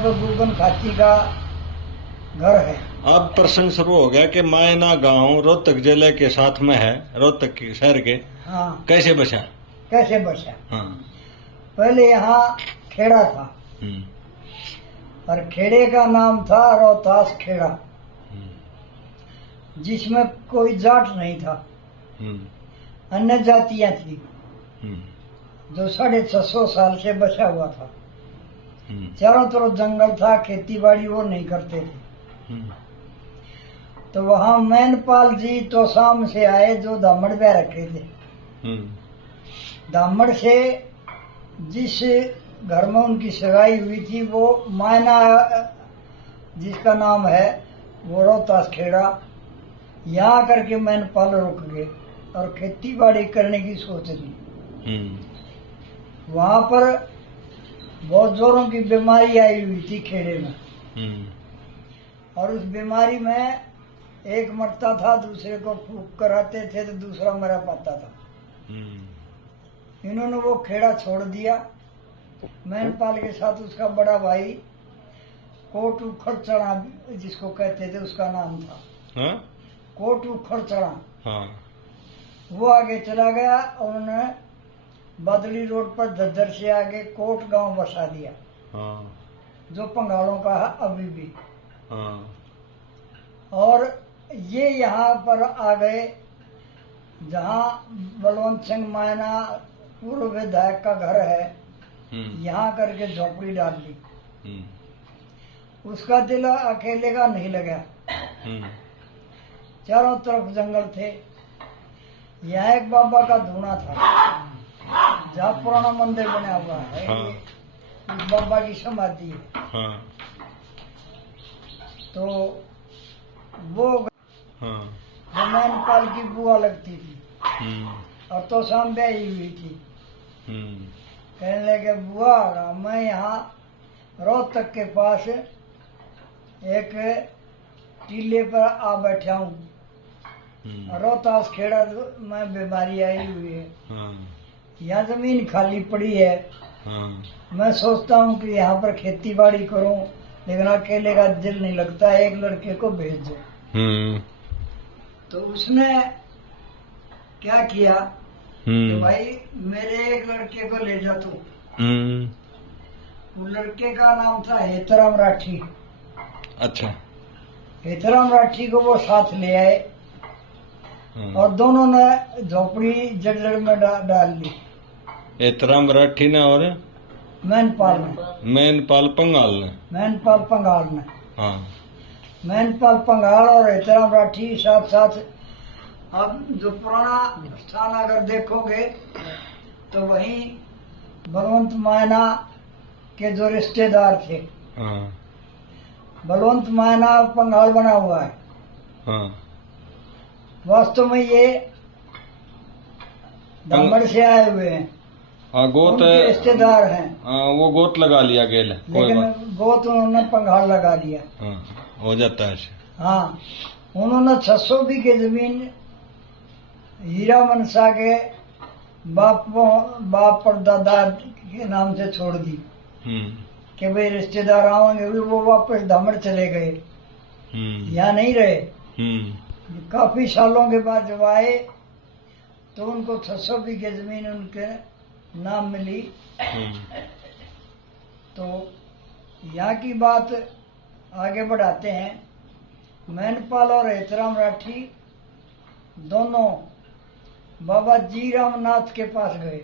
पे गुगन खाची का घर है। अब प्रश्न शुरू हो गया कि मायना गांव रोहतक जिले के साथ में है, रोहतक के शहर के। हाँ, कैसे बचा? कैसे बचा? हाँ। पहले यहाँ खेड़ा था और खेड़े का नाम था रोहतास खेड़ा, जिसमें कोई जाट नहीं था, अन्य जातियां थी, जो 650 साल से बचा हुआ था। चारों तरफ जंगल था, खेती बाड़ी वो नहीं करते थे। तो वहाँ मैनपाल जी तोसाम से आए, जो दामड़ ब्याह रखे थे। दामड़ से जिस घर में उनकी सगाई हुई थी, वो मायना जिसका नाम है, वो रोहतास खेड़ा, यहाँ करके मैनपाल रुक गए और खेती बाड़ी करने की सोच ली। वहाँ पर बहुत जोरों की बीमारी आई हुई थी खेड़े में, और उस बीमारी में एक मरता था, दूसरे को फूक कराते थे तो दूसरा मरा पाता था। इन्होंने वो खेड़ा छोड़ दिया। मैनपाल के साथ उसका बड़ा भाई कोट उखड़ चढ़ा, जिसको कहते थे, उसका नाम था। हाँ? कोट उखड़ चढ़ा। हाँ। वो आगे चला गया और उन्होंने बदली रोड पर दद्दर से आगे कोट गांव बसा दिया। हाँ। जो पंगालों का है अभी भी। हाँ। और ये यहाँ पर आ गए जहाँ बलवंत सिंह मायना पूर्व विधायक का घर है, यहाँ करके झोपड़ी डाल ली। उसका दिल अकेले का नहीं लगा, चारों तरफ जंगल थे। यहाँ एक बाबा का धूना था, जहाँ पुराना मंदिर बना हुआ है। हाँ। उस बाबा की समाधि है। हाँ। तो वो मैनपाल की बुआ लगती थी, और तो शाम ब्याही हुई थी। कहने लगे, बुआ मैं यहाँ रोहतक के पास एक टीले पर आ बैठा हूँ, रोहतास खेड़ा में बीमारी आई हुई है। यहाँ जमीन खाली पड़ी है। मैं सोचता हूँ कि यहाँ पर खेती बाड़ी करूँ, लेकिन अकेले का दिल नहीं लगता, एक लड़के को भेज दो। तो उसने क्या किया कि भाई मेरे एक लड़के को ले जा तू। वो लड़के का नाम था हेतराम राठी। अच्छा। हेतराम राठी को वो साथ ले आए और दोनों ने झोपड़ी जड़ में डाल ली। हेतराम राठी ने और मैनपाल ने। मैनपाल पंगाल ने। मैनपाल पंगाल ने। हाँ। मैनपाल पंगाल और हेतराम राठी साथ साथ। अब जो पुराना स्थान अगर देखोगे तो वहीं बलवंत मायना के जो रिश्तेदार थे। हाँ। बलवंत मायना पंगाल बना हुआ है। हाँ। वास्तव में ये दमड़ से आए हुए हैं। गोत रिश्तेदार हैं। वो गोत लगा लिया गेल, लेकिन गोत उन्होंने पंगाल लगा लिया। हो जाता है। हाँ, उन्होंने 600 बीघे जमीन हीरा मनसा के बाप पर दादा के नाम से छोड़ दी कि भाई रिश्तेदार आएंगे। वो वापस दमड़ चले गए, यहाँ नहीं रहे। काफी सालों के बाद जब आए तो उनको 600 बीघे जमीन उनके नाम मिली। तो यहाँ की बात आगे बढ़ाते हैं। मैनपाल और हेतराम राठी दोनों बाबा जी रामनाथ के पास गए,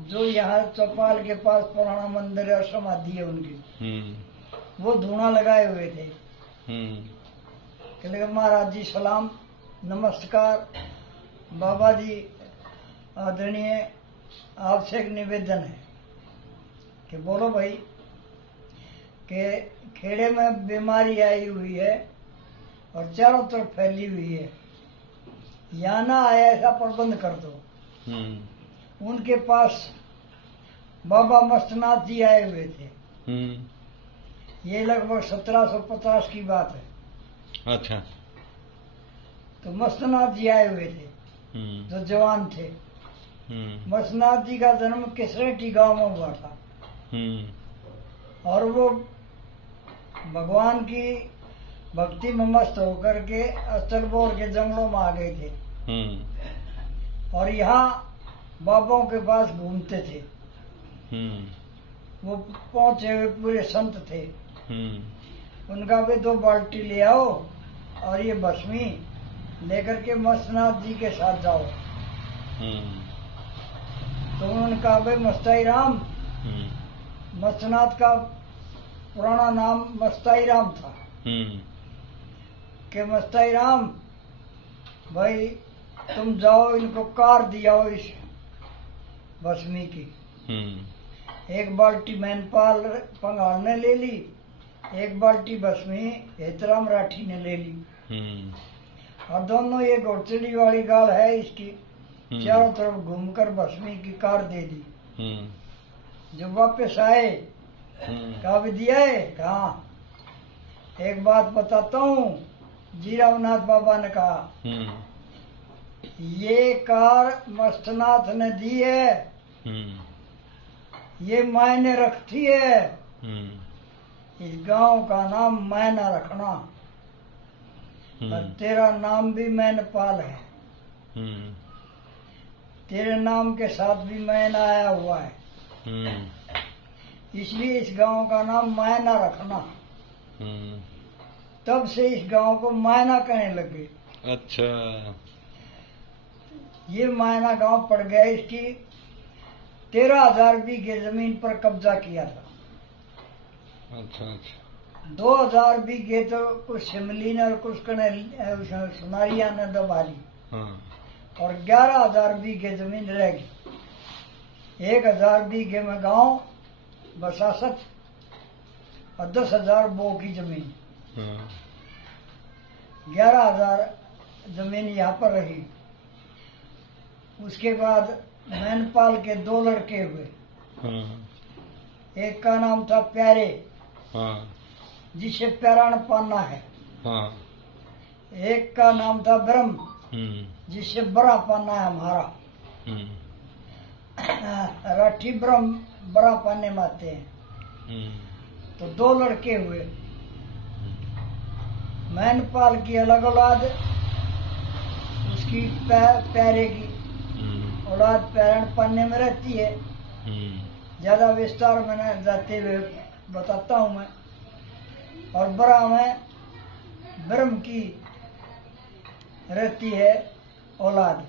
जो यहाँ चौपाल के पास पुराना मंदिर और समाधि है उनकी। वो धूना लगाए हुए थे। कहले महाराज जी सलाम, नमस्कार। बाबा जी आदरणीय, आपसे एक निवेदन है कि बोलो भाई, कि खेड़े में बीमारी आई हुई है और चारों तरफ फैली हुई है, यहाँ ना आया ऐसा प्रबंध कर दो। उनके पास बाबा मस्तनाथ जी आए हुए थे। ये लगभग 1750 की बात है। अच्छा। तो मस्तनाथ जी आए हुए थे, जो जवान थे। मस्तनाथ जी का जन्म किसरेटी गांव में हुआ था, और वो भगवान की भक्ति में मस्त होकर के अस्तलबोर के जंगलों में आ गए थे और यहाँ बाबाओं के पास घूमते थे। वो पहुंचे हुए पूरे संत थे। उनका भी 2 बाल्टी ले आओ और ये भस्मी लेकर के मस्तनाथ जी के साथ जाओ। तो उन्होंने कहा भाई मस्ताई राम, मस्तनाथ का पुराना नाम मस्ताई राम था, कि मस्ताई राम भाई तुम जाओ इनको कार दियाओ इस भस्मी की। 1 बाल्टी मैनपाल पंगाल ने ले ली, 1 बाल्टी भस्मी हेतराम राठी ने ले ली और दोनों ये घोड़चड़ी वाली गाल है इसकी चारों तरफ घूमकर भस्मी की कार दे दी। जब वापस आए कहा भी दिया है, कहा एक बात बताता हूँ, जीरावनाथ बाबा ने कहा ये कार मस्तनाथ ने दी है, ये मायने रखती है, इस गांव का नाम मैना रखना और तेरा नाम भी मैनपाल है, तेरे नाम के साथ भी मैना आया हुआ है, इसलिए इस गांव का नाम मैना रखना। तब से इस गांव को मैना कहने लगे। अच्छा, ये मैना गांव पड़ गया। इसकी 13,000 बीघे जमीन पर कब्जा किया था। अच्छा अच्छा। 2,000 बीघे तो कुछ शिमली ने और कुछ सुनारिया ने दबा ली और 11,000 बीघे जमीन रह गई। 1,000 बीघे में गांव बसासत और 10,000 बो की जमीन, 11,000 जमीन यहाँ पर रही। उसके बाद मैनपाल के 2 लड़के हुए। एक का नाम था प्यारे, जिसे प्यारान पाना है। एक का नाम था ब्रह्म, जिससे बड़ा पाना है हमारा। राठी ब्रह्म बड़ा पाने में आते हैं। तो 2 लड़के हुए। मैनपाल की अलग औलाद, उसकी प्यारे की औलाद पैरण पाने में रहती है। ज्यादा विस्तार में न जाते हुए बताता हूँ मैं। और बड़ा में ब्रह्म की रहती है औलाद।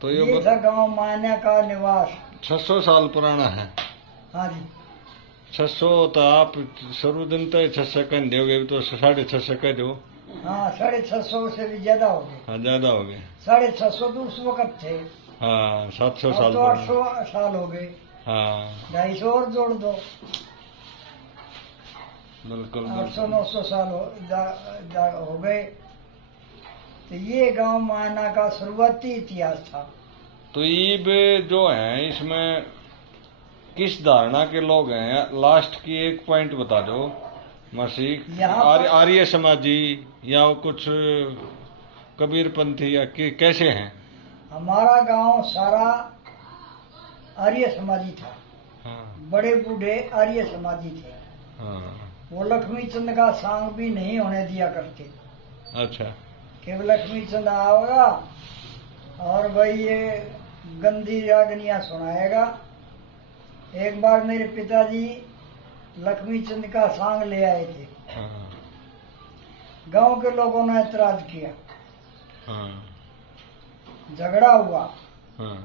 तो ये था गांव मान्या का निवास। 600 साल पुराना है। हाँ जी। 600 तो आप सर्वदिन तो 600 कह दोगे, तो 650 कह दो। हाँ, 650 से भी ज्यादा हो गए। हाँ, ज्यादा हो गए। 650 तो उस वक्त थे। हाँ, 700 साल तो 800 साल हो गए। हाँ, 250 और जोड़ दो, बिल्कुल 800-900 साल हो गए। तो ये गांव मायना का शुरुआती इतिहास था। तो ये जो है इसमें किस धारणा के लोग हैं? लास्ट की एक पॉइंट बता दो। मसीह, आर्य समाजी या कुछ कबीरपंथी या कैसे हैं? हमारा गांव सारा आर्य समाजी था। हाँ। बड़े बूढ़े आर्य समाजी थे। हाँ। वो लक्ष्मी चंद का सांग भी नहीं होने दिया करते। अच्छा। केवल लक्ष्मी चंद आओगा और भाई ये गंदी रागनियां सुनाएगा। एक बार मेरे पिताजी लक्ष्मी चंद का सांग ले आए थे। हाँ। गांव के लोगों ने ऐतराज किया। हाँ। झगड़ा हुआ। हाँ।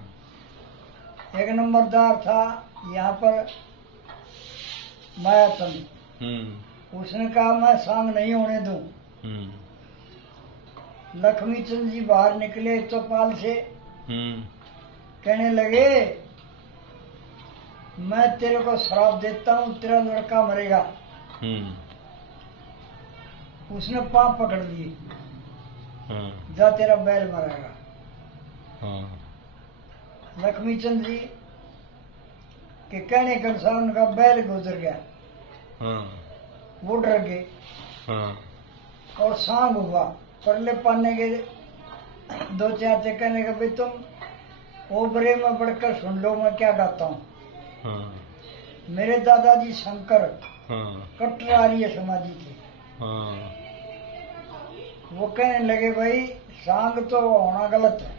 एक नंबरदार था यहाँ पर मायाचंद, उसने कहा मैं सांग नहीं होने दूं। लक्ष्मी चंद जी बाहर निकले चौपाल से, कहने लगे मैं तेरे को श्राप देता हूँ, तेरा लड़का मरेगा। उसने पांव पकड़ लिए, जा तेरा बैल मरेगा। लक्ष्मी चंद जी के कहने के अनुसार उनका बैल गुजर गया। वो डर गए और सांग हुआ। परले पाने के 2-4 थे, कहने का भाई तुम ओबरे में बढ़कर सुन लो मैं क्या गाता हूँ। मेरे दादाजी शंकर हाँ कट्टर आर्य समाजी थे। हाँ वो कहने लगे भाई सांग तो होना गलत है,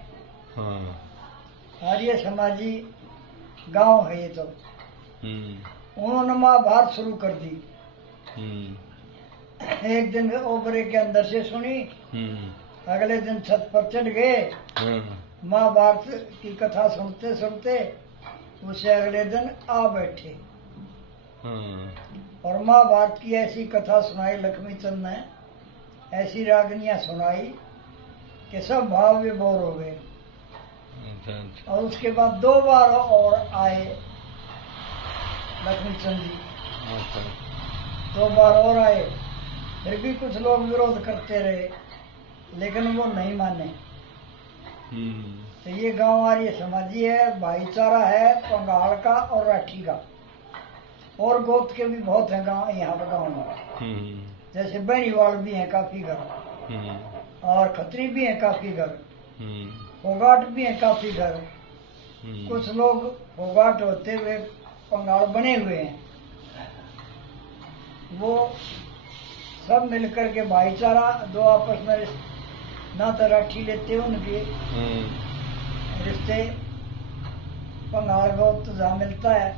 हाँ आर्य समाजी गांव है ये तो। उन्होंने महाभारत शुरू कर दी। एक दिन ओबरे के अंदर से सुनी, अगले दिन छत पर चढ़ गए, महाभारत की कथा सुनते सुनते उसे अगले दिन आ बैठे और महाभारत की ऐसी कथा सुनाई लक्ष्मीचंद ने, ऐसी रागनियां सुनाई कि सब भाव विभोर हो गए। और उसके बाद 2 बार और आए लक्ष्मीचंद जी, 2 बार और आए, फिर भी कुछ लोग विरोध करते रहे लेकिन वो नहीं माने। तो ये गांव आर्य समाजी है, भाईचारा है पंगाल का और राठी का, और गोत के भी बहुत हैं गांव यहाँ पर गाँव में। जैसे बहनीवाल भी हैं काफी घर, और खत्री भी हैं काफी घर, फोगाट भी हैं काफी घर। कुछ लोग फोगाट होते हुए पंगाल बने हुए हैं। वो सब मिलकर के भाईचारा, 2 आपस में ना तो राठी लेते उनके रिश्ते, पंगाल गोत तो जहाँ मिलता है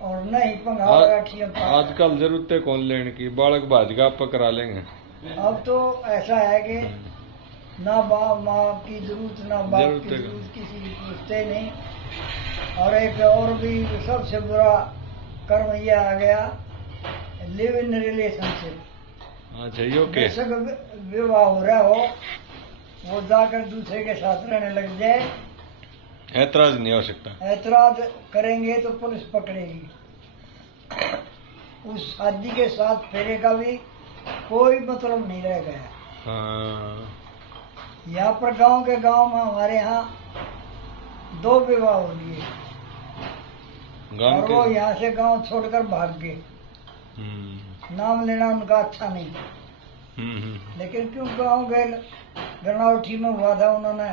और नहीं पंगाल राठियों का। आजकल जरूरत कौन लेने की, बालक भाजगा पकड़ा लेंगे। अब तो ऐसा है कि ना बाप माँ की जरूरत ना बाप की जरूरत, किसी की पूछते नहीं। और एक और भी सबसे बुरा कर्म ये आ गया, लिव इन रिलेशनशिप। बेशक विवाह हो रहा हो, वो जाकर दूसरे के साथ रहने लग जाए, ऐतराज नहीं हो सकता। ऐतराज करेंगे तो पुलिस पकड़ेगी। उस शादी के साथ फेरे का भी कोई मतलब नहीं रह गया। यहाँ पर गांव के गांव में हमारे यहाँ 2 विवाह हो लिए और वो यहाँ से गांव छोड़कर भाग गए। नाम लेना उनका अच्छा नहीं, लेकिन क्यों गांव गए, गरनावठी में हुआ था, उन्होंने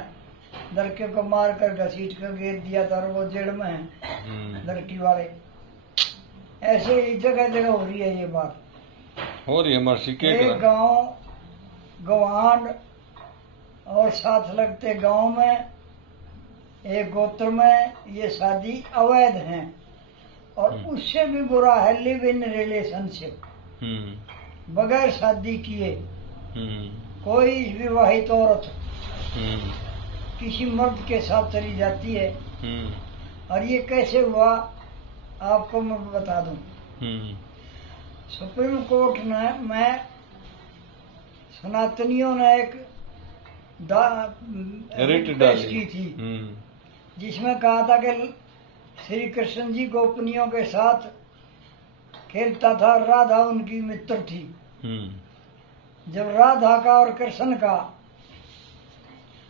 लड़के को मार कर घसीट कर गिर दिया था और वो जेल में है लड़की वाले। ऐसे ही जगह जगह हो रही है ये बात, हो रही है मर्सी के। एक गांव गवांड और साथ लगते गांव में, एक गोत्र में ये शादी अवैध है। और उससे भी बुरा है लिव इन रिलेशनशिप, बगैर शादी किए कोई विवाहित औरत किसी मर्द के साथ चली जाती है। और ये कैसे हुआ आपको मैं बता दूं। सुप्रीम कोर्ट में सनातनियों ने एक रिट पेश की थी, जिसमें कहा था कि श्री कृष्ण जी गोपनियों के साथ खेलता था, राधा उनकी मित्र थी। जब राधा का और कृष्ण का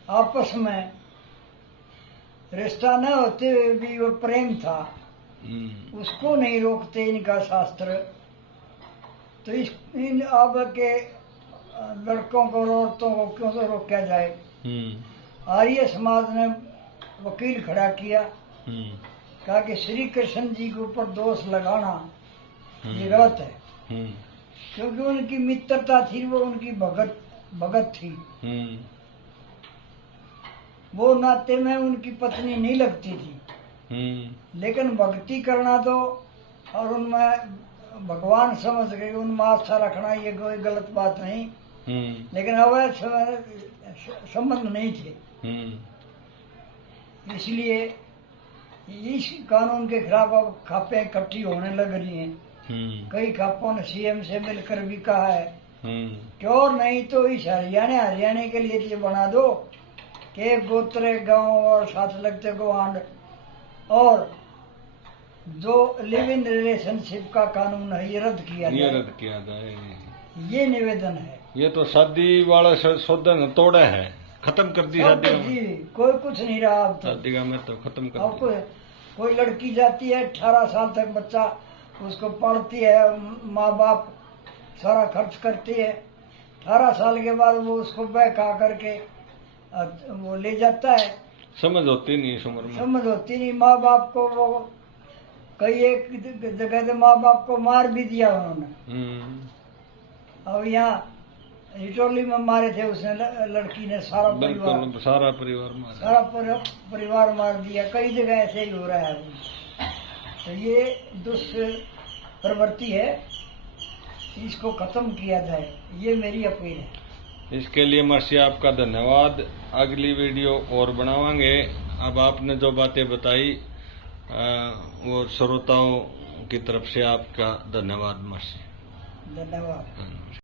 आपस में रिश्ता न होते हुए भी वो प्रेम था, उसको नहीं रोकते इनका शास्त्र, तो इन अब के लड़कों को और औरतों को क्यों से रोका जाए। आर्य समाज ने वकील खड़ा किया, कहा कि श्री कृष्ण जी के ऊपर दोष लगाना ये गलत है, क्योंकि उनकी मित्रता थी, वो उनकी भगत थी, वो नाते में उनकी पत्नी नहीं लगती थी। लेकिन भक्ति करना तो और उनमें भगवान समझ गए, उनमें आस्था रखना ये कोई गलत बात नहीं, लेकिन अवैध संबंध नहीं थे। इसलिए इस कानून के खिलाफ अब खापें इकट्ठी होने लग रही हैं। कई खापों ने सीएम से मिलकर भी कहा है कि और नहीं तो इस हरियाणा के लिए ये बना दो कि एक गोत्र गांव और साथ लगते गवांड और जो लिव इन रिलेशनशिप का कानून है ये रद्द किया जाए। ये निवेदन है। ये तो शादी वाला शोधन तोड़ा है, खत्म कर दी शादी। कोई कुछ नहीं रहा अब तो शादी का में तो खत्म कर दिया। कोई लड़की जाती है 18 साल तक बच्चा उसको पढ़ती है, माँ बाप सारा खर्च करती है, 18 साल के बाद वो उसको बहका करके वो ले जाता है। समझ होती नहीं इस उम्र में, समझ होती नहीं। माँ बाप को वो कई एक जगह तो माँ बाप को मार भी दिया उन्होंने। अब यहाँ हिटोली में मारे थे उसने, लड़की ने सारा परिवार मार दिया। कई जगह ऐसे ही हो रहा है अभी। तो ये दुष्प्रवृत्ति है, इसको खत्म किया जाए, ये मेरी अपील है। इसके लिए मर्सी आपका धन्यवाद। अगली वीडियो और बनावांगे। अब आपने जो बातें बताई वो श्रोताओं की तरफ से आपका धन्यवाद मर्सी। धन्यवाद।